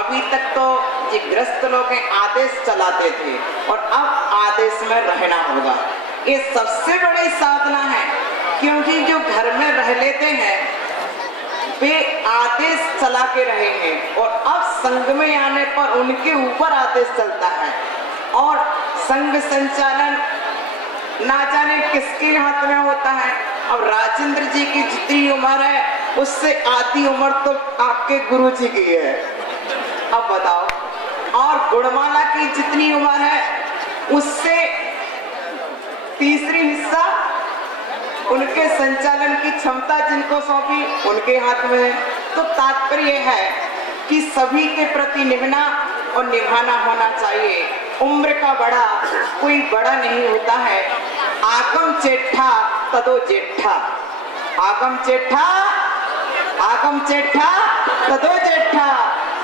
अभी तक तो ये गृहस्थ लोग आदेश चलाते थे और अब आदेश में रहना होगा। ये सबसे बड़ी साधना है, क्योंकि जो घर में रह लेते हैं वे आदेश चला के रहे हैं और अब संघ में आने पर उनके ऊपर आदेश चलता है। और संघ संचालन ना जाने किसके हाथ में होता है। अब राजेंद्र जी की जितनी उम्र है उससे आधी उम्र तो आपके गुरु जी की है। अब बताओ, और गुणमाला की जितनी उम्र है उससे तीसरी हिस्सा उनके संचालन की क्षमता जिनको सौंपी उनके हाथ में है। तो तात्पर्य है कि सभी के प्रति निभाना और निभाना होना चाहिए। उम्र का बड़ा कोई बड़ा नहीं होता है। आगम चेठा तदो जेठा, आगम चेठा तदो जेठा।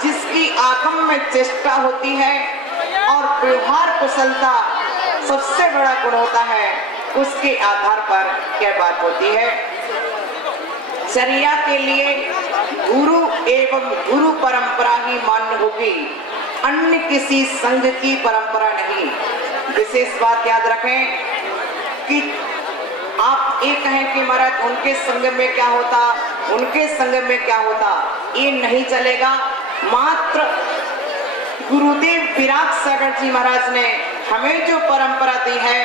जिसकी आगम में चेष्टा होती है और व्यवहार कुशलता सबसे बड़ा गुण होता है, उसके आधार पर क्या बात होती है। चर्या के लिए गुरु एवं गुरु परंपरा ही मान्य होगी, अन्य किसी संघ की परंपरा नहीं। विशेष बात याद रखें कि आप ये कहें कि महाराज उनके संघ में क्या होता, उनके संघ में क्या होता, ये नहीं चलेगा। मात्र गुरुदेव विराट सागर जी महाराज ने हमें जो परंपरा दी है,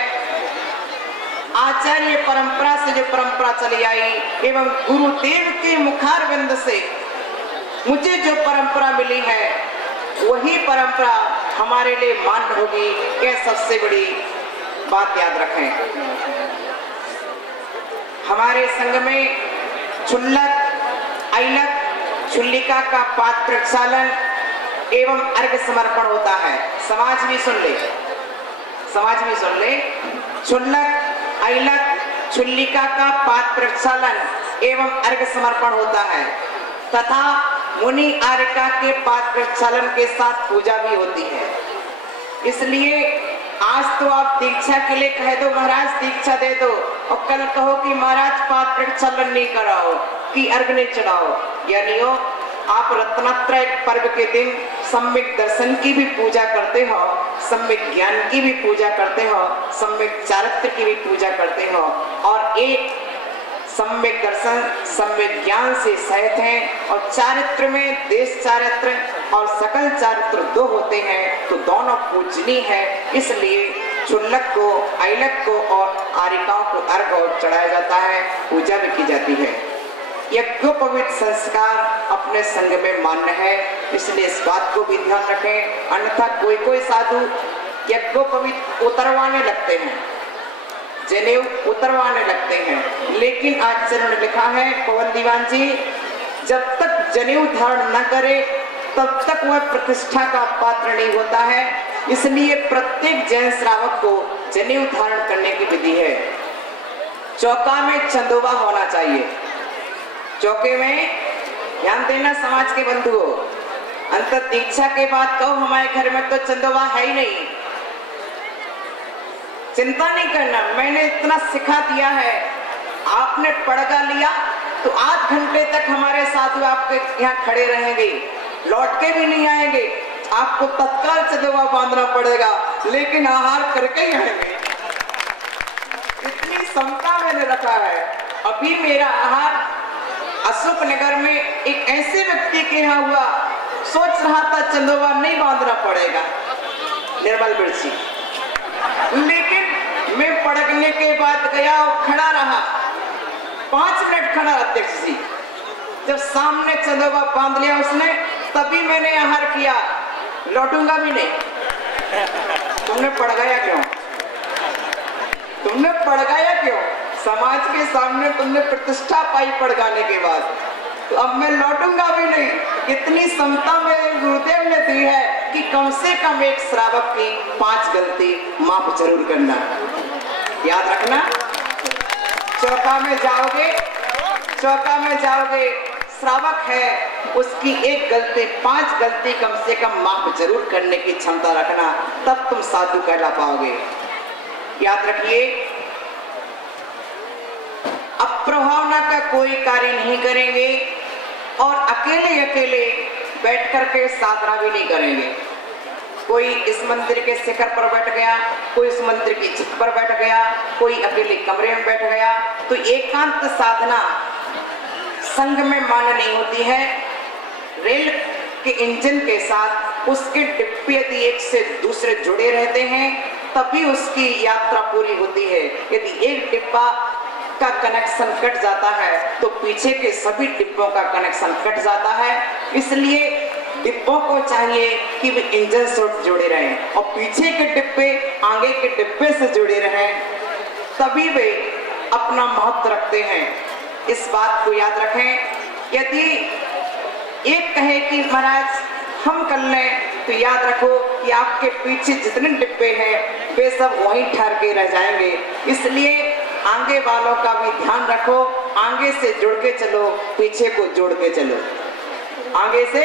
आचार्य परंपरा से जो परंपरा चली आई एवं गुरुदेव के मुखारविंद से मुझे जो परंपरा मिली है वही परंपरा हमारे लिए मान्य होगी। यह सबसे बड़ी बात याद रखें। हमारे संघ में छुल्लक, ऐलक, छुल्लिका का पात्र प्रक्षालन एवं अर्घ समर्पण होता है। समाज भी सुन ले, समाज भी सुन ले। छुल्लक, ऐलक, छुल्लिका का पात्र प्रक्षालन एवं अर्घ समर्पण होता है तथा मुनि आर्यका के पात्र प्रक्षालन के साथ पूजा भी होती है। इसलिए आज तो आप दीक्षा के लिए कह दो महाराज दीक्षा दे दो, और कल कहो कि महाराज पात्र प्रक्षालन नहीं कराओ कि अर्घ नहीं चढ़ाओ। यानियो आप रत्नत्रय पर्व के दिन सम्यक दर्शन की भी पूजा करते हो, सम्यक ज्ञान की भी पूजा करते हो, सम्यक चारित्र की भी पूजा करते हो, और एक सम्यक दर्शन सम्यक ज्ञान से सहित हैं। और चारित्र में देश चारित्र और सकल चारित्र दो होते हैं, तो दोनों पूजनीय है। इसलिए छुल्लक को, ऐलक को और आरिकाओं को अर्घ और चढ़ाया जाता है, पूजा भी की जाती है। यज्ञोपवीत संस्कार अपने संघ में मान्य है, इसलिए इस बात को भी ध्यान रखें। अन्यथा कोई साधु यज्ञोपवीत उतरवाने लगते हैं, जनेऊ उतरवाने लगते हैं, लेकिन आचार्य ने लिखा है पवन दीवान जी, जब तक जनेऊ धारण न करे तब तक वह प्रतिष्ठा का पात्र नहीं होता है। इसलिए प्रत्येक जैन श्रावक को जनेऊ धारण करने की विधि है। चौका में चंदोबा होना चाहिए। चौके में ध्यान देना समाज के बंधुओं, अंत दीक्षा के बाद कहो हमारे घर में तो चंदोबा है ही नहीं, चिंता नहीं करना, मैंने इतना सिखा दिया है। आपने पड़गा लिया तो आध घंटे तक हमारे साधु आपके यहाँ खड़े रहेंगे, लौट के भी नहीं आएंगे। आपको तत्काल चंदोबा बांधना पड़ेगा, लेकिन आहार करके ही आएंगे। इतनी क्षमता मैंने रखा है। अभी मेरा आहार अशोक नगर में एक ऐसे व्यक्ति के यहाँ हुआ, सोच रहा था चंदोबा नहीं बांधना पड़ेगा, निर्मल बिरसी, लेकिन मैं पड़कने के बाद गया और खड़ा रहा 5 मिनट खड़ा। अध्यक्ष जी जब सामने चंदोबा बांध लिया उसने, तभी मैंने आहार किया, लौटूंगा भी नहीं। तुमने पड़गाया क्यों? तुमने पड़गाया क्यों? समाज के सामने तुमने प्रतिष्ठा पाई पड़गाने के बाद, तो अब मैं लौटूंगा भी नहीं। इतनी क्षमता मेरे गुरुदेव ने दी है कि कम से कम एक श्रावक की 5 गलती माफ जरूर करना। याद रखना, चौका में जाओगे, श्रावक है उसकी 1 गलती 5 गलती कम से कम माफ जरूर करने की क्षमता रखना, तब तुम साधु कहला पाओगे। याद रखिए, अप्रभावना का कोई कार्य नहीं करेंगे और अकेले बैठ करके साधना भी नहीं करेंगे। कोई इस मंदिर के शिखर पर बैठ गया, कोई इस मंदिर की छत पर बैठ गया, कोई अकेले कमरे में बैठ गया। तो एकांत साधना संग में माननी होती है। रेल के इंजन के साथ उसके डिब्बे यदि एक से दूसरे जुड़े रहते हैं तभी उसकी यात्रा पूरी होती है। यदि एक डिब्बा का कनेक्शन कट जाता है तो पीछे के सभी डिब्बों का कनेक्शन कट जाता है। इसलिए डिब्बों को चाहिए कि वे इंजन से जुड़े रहें और पीछे के डिब्बे आगे के डिब्बे से जुड़े रहें, तभी वे अपना महत्व रखते हैं। इस बात को याद रखें। यदि एक कहे कि महाराज हम कर लें, तो याद रखो कि आपके पीछे जितने डिब्बे हैं वे सब वहीं ठहर के रह जाएंगे। इसलिए आगे वालों का भी ध्यान रखो, आगे से जुड़ के चलो, पीछे को जोड़ के चलो। आगे से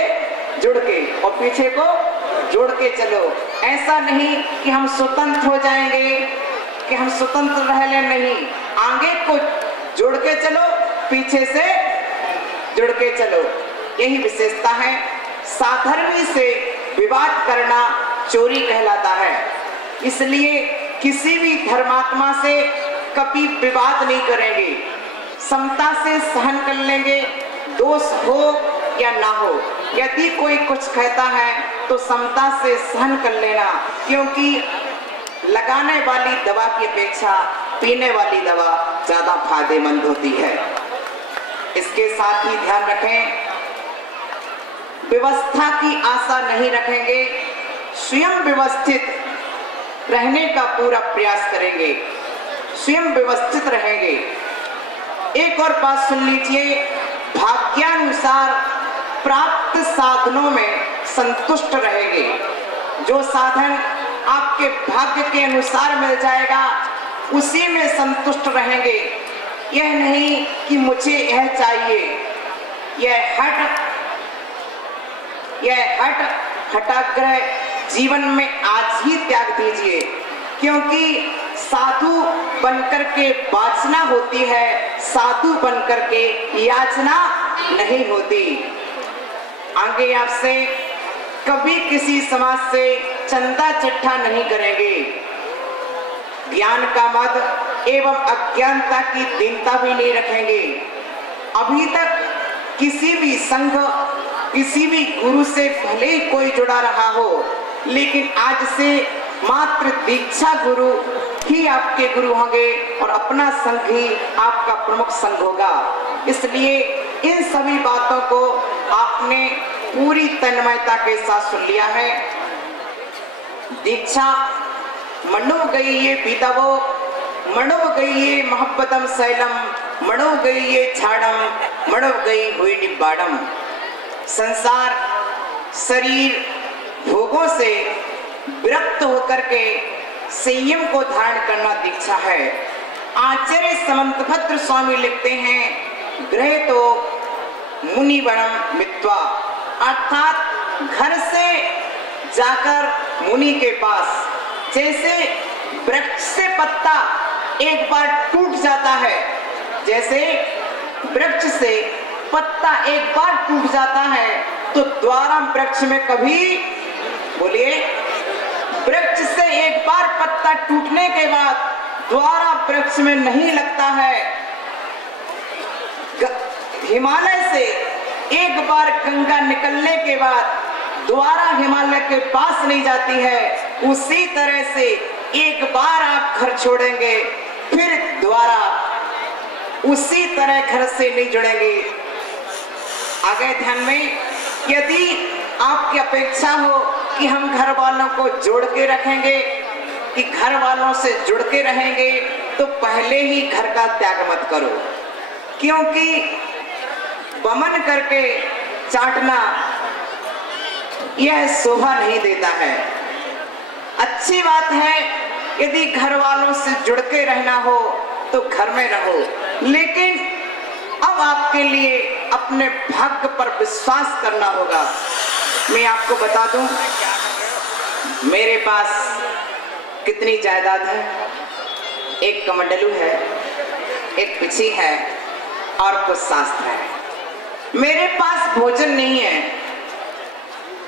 जुड़ के और पीछे को जोड़ के चलो। ऐसा नहीं कि हम स्वतंत्र हो जाएंगे, कि हम स्वतंत्र रह ले, नहीं, आगे को जोड़ के चलो, पीछे से जुड़ के चलो। यही विशेषता है। साधर्मी से विवाद करना चोरी कहलाता है। इसलिए किसी भी धर्मात्मा से कभी विवाद नहीं करेंगे, समता से सहन कर लेंगे, दोष हो या ना हो। यदि कोई कुछ कहता है तो समता से सहन कर लेना, क्योंकि लगाने वाली दवा की अपेक्षा पीने वाली दवा ज्यादा फायदेमंद होती है। इसके साथ ही ध्यान रखें, व्यवस्था की आशा नहीं रखेंगे, स्वयं व्यवस्थित रहने का पूरा प्रयास करेंगे, स्वयं व्यवस्थित रहेंगे। एक और बात सुन लीजिए, भाग्यानुसार प्राप्त साधनों में संतुष्ट रहेंगे। जो साधन आपके भाग्य के अनुसार मिल जाएगा उसी में संतुष्ट रहेंगे। यह नहीं कि मुझे यह चाहिए, यह हठाग्रह जीवन में आज ही त्याग दीजिए, क्योंकि साधु बनकर के वासना होती है, साधु बनकर के याचना नहीं होती। आगे आपसे कभी किसी समाज से चंदा चिट्ठा नहीं करेंगे, ज्ञान का मद एवं अज्ञानता की दीनता भी नहीं रखेंगे। अभी तक किसी भी संघ, किसी भी गुरु से भले ही कोई जुड़ा रहा हो, लेकिन आज से मात्र दीक्षा गुरु ही आपके गुरु होंगे और अपना संघ ही आपका प्रमुख संघ होगा। इसलिए इन सभी बातों को आपने पूरी तन्मयता के साथ सुन लिया है। दीक्षा मनो गई ये पीतवो, मनो गई ये मोहब्बतम शैलम, मनो गई ये छाड़म, मनो गई हुई निब्बाड़म। संसार शरीर भोगों से विरक्त होकर के संयम को धारण करना दीक्षा है। आचार्य समंतभद्र स्वामी लिखते हैं, गृह तो मुनिवरम मित्वा, अर्थात घर से जाकर मुनि के पास। जैसे वृक्ष से पत्ता एक बार टूट जाता है, जैसे वृक्ष से पत्ता एक बार टूट जाता है तो द्वारा वृक्ष में कभी, बोलिए, वृक्ष से एक बार पत्ता टूटने के बाद द्वारा वृक्ष में नहीं लगता है। हिमालय से एक बार गंगा निकलने के बाद द्वारा हिमालय के पास नहीं जाती है, उसी तरह से एक बार आप घर छोड़ेंगे फिर द्वारा उसी तरह घर से नहीं जुड़ेंगे। आगे ध्यान में, यदि आपकी अपेक्षा हो कि हम घर वालों को जोड़ के रखेंगे, कि घर वालों से जुड़ के रहेंगे, तो पहले ही घर का त्याग मत करो, क्योंकि बमन करके चाटना यह शोभा नहीं देता है। अच्छी बात है यदि घर वालों से जुड़ के रहना हो तो घर में रहो, लेकिन अब आपके लिए अपने भाग्य पर विश्वास करना होगा। मैं आपको बता दूं, मेरे पास कितनी जायदाद है। एक कमंडलू है, एक पिछी है और कुछ शास्त्र है। मेरे पास भोजन नहीं है,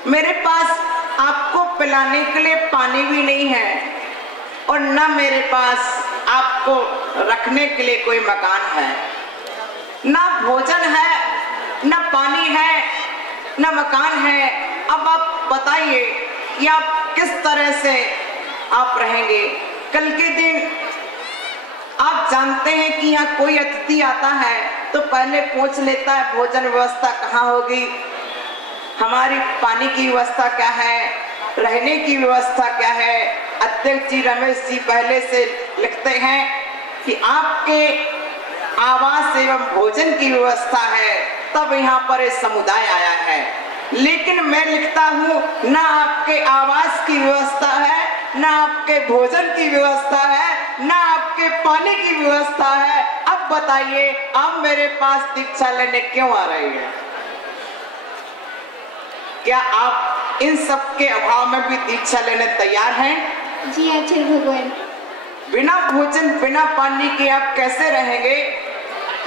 मेरे पास आपको पिलाने के लिए पानी भी नहीं है और न मेरे पास आपको रखने के लिए कोई मकान है। ना भोजन है, ना पानी है, ना मकान है। अब आप बताइए कि आप किस तरह से आप रहेंगे। कल के दिन आप जानते हैं कि यहाँ कोई अतिथि आता है तो पहले पूछ लेता है भोजन व्यवस्था कहाँ होगी, हमारी पानी की व्यवस्था क्या है, रहने की व्यवस्था क्या है। अध्यक्ष जी रमेश जी पहले से लिखते हैं कि आपके आवास एवं भोजन की व्यवस्था है, तब यहाँ पर एक समुदाय आया है। लेकिन मैं लिखता हूँ ना आपके आवास की व्यवस्था है, ना आपके भोजन की व्यवस्था है, ना आपके पानी की व्यवस्था है। अब बताइए आप मेरे पास दीक्षा लेने क्यों आ रहे हैं? क्या आप इन सब के अभाव में भी दीक्षा लेने तैयार हैं? जी आचार्य भगवान। बिना भोजन बिना पानी के आप कैसे रहेंगे?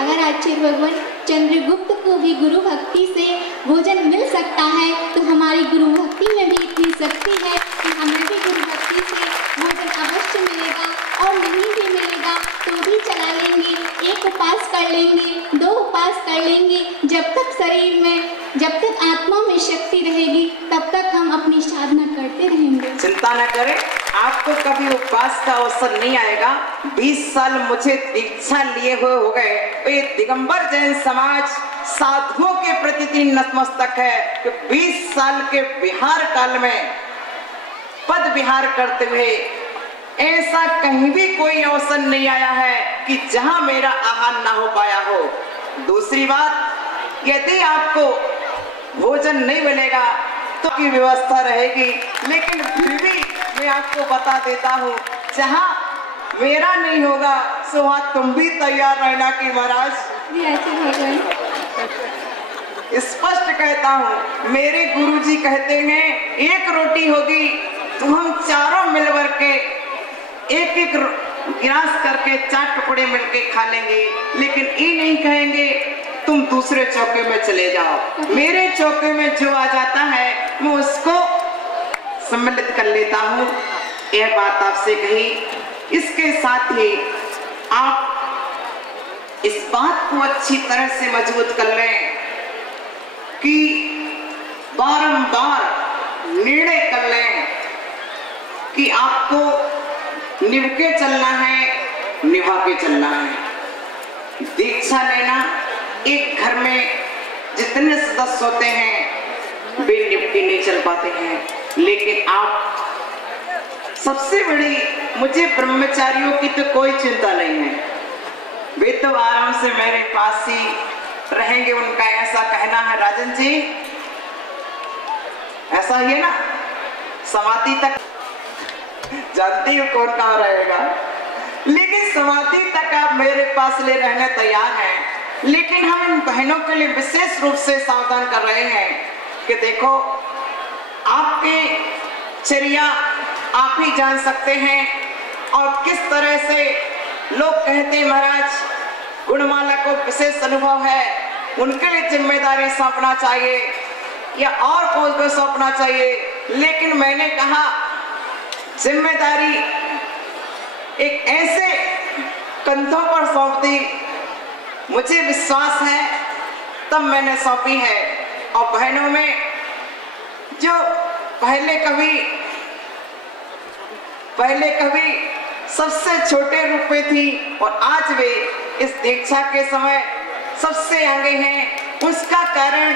अगर आचार्य भगवान चंद्रगुप्त को भी गुरु भक्ति से भोजन मिल सकता है तो हमारी गुरु भक्ति में भी इतनी शक्ति है कि हमें भी गुरु भक्ति से भोजन अवश्य मिलेगा, और नहीं भी मिलेगा तो भी चला लेंगे। एक उपास कर लेंगे, 2 उपास कर लेंगे। जब तक शरीर में, जब तक आत्मा में शक्ति रहेगी तब तक हम अपनी साधना करते रहेंगे। चिंता न करें, आपको कभी उपवास का अवसर नहीं आएगा। 20 साल मुझे दीक्षा लिए हुए हो गए। ये दिगंबर जैन समाज साधुओं के प्रति इतनी नतमस्तक है कि 20 साल के बिहार काल में पद विहार करते हुए ऐसा कहीं भी कोई अवसर नहीं आया है कि जहां मेरा आहार ना हो पाया हो। दूसरी बात, यदि आपको भोजन नहीं मिलेगा तो की व्यवस्था रहेगी, लेकिन फिर भी मैं आपको बता देता हूँ जहाँ मेरा नहीं होगा सो वहाँ तुम भी तैयार रहना कि महाराज। स्पष्ट कहता हूँ, मेरे गुरुजी कहते हैं एक रोटी होगी तो हम चारों मिलकर के एक एक गिलास करके 4 टुकड़े मिलके खा लेंगे, लेकिन ये नहीं कहेंगे तुम दूसरे चौके में चले जाओ। मेरे चौके में जो आ जाता है मैं उसको सम्मिलित कर लेता हूँ। यह बात आपसे कही। इसके साथ ही आप इस बात को अच्छी तरह से मजबूत कर लें कि बारंबार निर्णय कर लें कि आपको निभ के चलना है, निभा के चलना है। दीक्षा लेना, एक घर में जितने सदस्य होते हैं वे निभ के नहीं चल पाते हैं, लेकिन आप सबसे बड़ी, मुझे ब्रह्मचारियों की तो कोई चिंता नहीं है, वे तो आराम से मेरे पास ही रहेंगे। उनका ऐसा कहना है राजन जी, ऐसा ही है ना, समाधि तक जानती हूँ कौन कहाँ रहेगा, लेकिन समाधि तक आप मेरे पास ले रहने तैयार हैं। लेकिन हम इन बहनों के लिए विशेष रूप से सावधान कर रहे हैं कि देखो, आपके चर्या आप ही जान सकते हैं, और किस तरह से लोग कहते हैं महाराज गुणमाला को विशेष अनुभव है, उनके लिए जिम्मेदारी सौंपना चाहिए या और को सौंपना चाहिए। लेकिन मैंने कहा जिम्मेदारी एक ऐसे कंधों पर सौंप दी, मुझे विश्वास है तब मैंने सौंपी है। और बहनों में जो पहले कभी सबसे छोटे रूप में थी और आज वे इस दीक्षा के समय सबसे आगे हैं, उसका कारण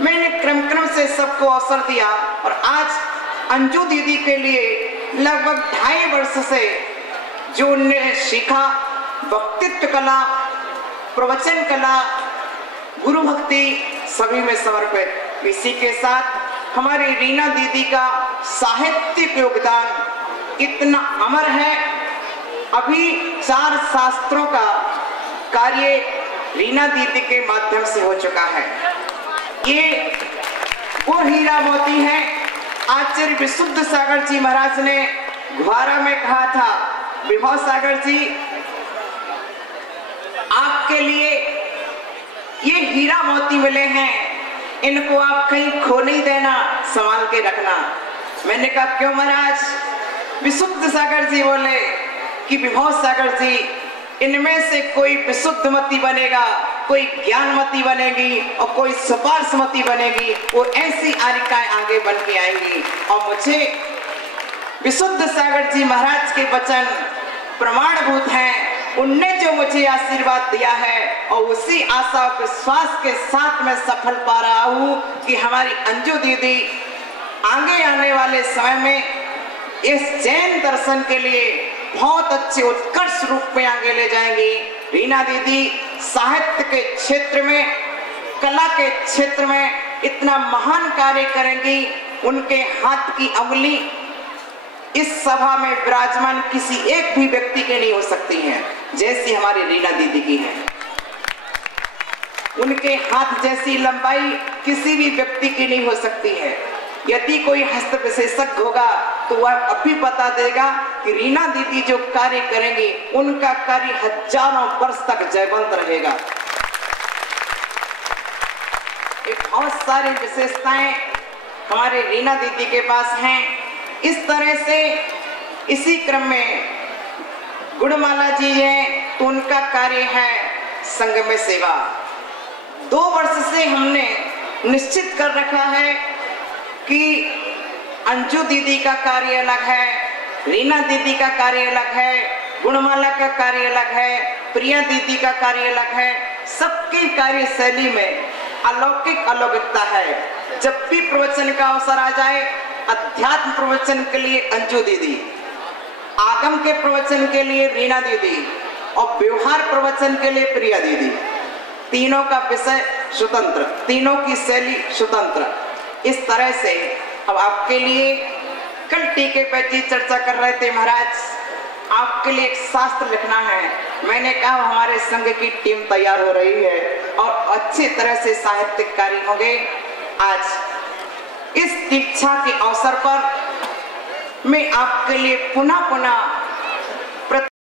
मैंने क्रम से सबको अवसर दिया। और आज अंजू दीदी के लिए लगभग 2.5 वर्ष से जो उन्हें सीखा, वक्तित्व कला, प्रवचन कला, गुरु भक्ति सभी में समर्पित। इसी के साथ हमारी रीना दीदी का साहित्यिक योगदान इतना अमर है। अभी 4 शास्त्रों का कार्य रीना दीदी के माध्यम से हो चुका है। ये वो हीरा मोती है। आचार्य विशुद्ध सागर जी महाराज ने घुआरा में कहा था, विभव सागर जी आपके लिए ये हीरा मोती मिले हैं, इनको आप कहीं खो नहीं देना, संभाल के रखना। मैंने कहा क्यों महाराज? विशुद्ध सागर जी बोले कि विभव सागर जी, इनमें से कोई विशुद्धमती बनेगा, कोई ज्ञानमती बनेगी और कोई सुपार्श्वमती बनेगी। वो ऐसी आरिकाएं आगे बन के आएंगी। और मुझे विशुद्ध सागर जी महाराज के वचन प्रमाणभूत हैं। उनने जो मुझे आशीर्वाद दिया है और उसी आशा और विश्वास के साथ मैं सफल पा रहा हूँ कि हमारी अंजू दीदी आगे आने वाले समय में इस जैन दर्शन के लिए बहुत अच्छे उत्कर्ष रूप में आगे ले जाएंगी। रीना दीदी साहित्य के क्षेत्र में, कला के क्षेत्र में इतना महान कार्य करेंगी। उनके हाथ की अंगुली इस सभा में विराजमान किसी एक भी व्यक्ति के नहीं हो सकती हैं, जैसी हमारी रीना दीदी की है। उनके हाथ जैसी लंबाई किसी भी व्यक्ति की नहीं हो सकती है। यदि कोई हस्त विशेषज्ञ होगा तो वह अभी बता देगा कि रीना दीदी जो कार्य करेंगी उनका कार्य हजारों वर्ष तक जयवंत रहेगा। एक बहुत सारी विशेषताएं हमारे रीना दीदी के पास हैं। इस तरह से इसी क्रम में गुणमाला जी हैं तो उनका कार्य है संघ में सेवा। 2 वर्ष से हमने निश्चित कर रखा है कि अंजू दीदी का कार्य अलग है, रीना दीदी का कार्य अलग है, गुणमाला का कार्य अलग है, प्रिया दीदी का कार्य अलग है। सबकी कार्य शैली में अलौकिक अलौकिकता है। जब भी प्रवचन का अवसर आ जाए, अध्यात्म प्रवचन के लिए अंजू दीदी, आगम के प्रवचन के लिए रीना दीदी और व्यवहार प्रवचन के लिए प्रिया दीदी। तीनों का विषय स्वतंत्र, तीनों की शैली स्वतंत्र। इस तरह से अब आपके लिए कल टीके पे जी चर्चा कर रहे थे महाराज, आपके लिए एक शास्त्र लिखना है। मैंने कहा हमारे संघ की टीम तैयार हो रही है और अच्छी तरह से साहित्यिक कार्य होंगे। आज इस दीक्षा के अवसर पर मैं आपके लिए पुनः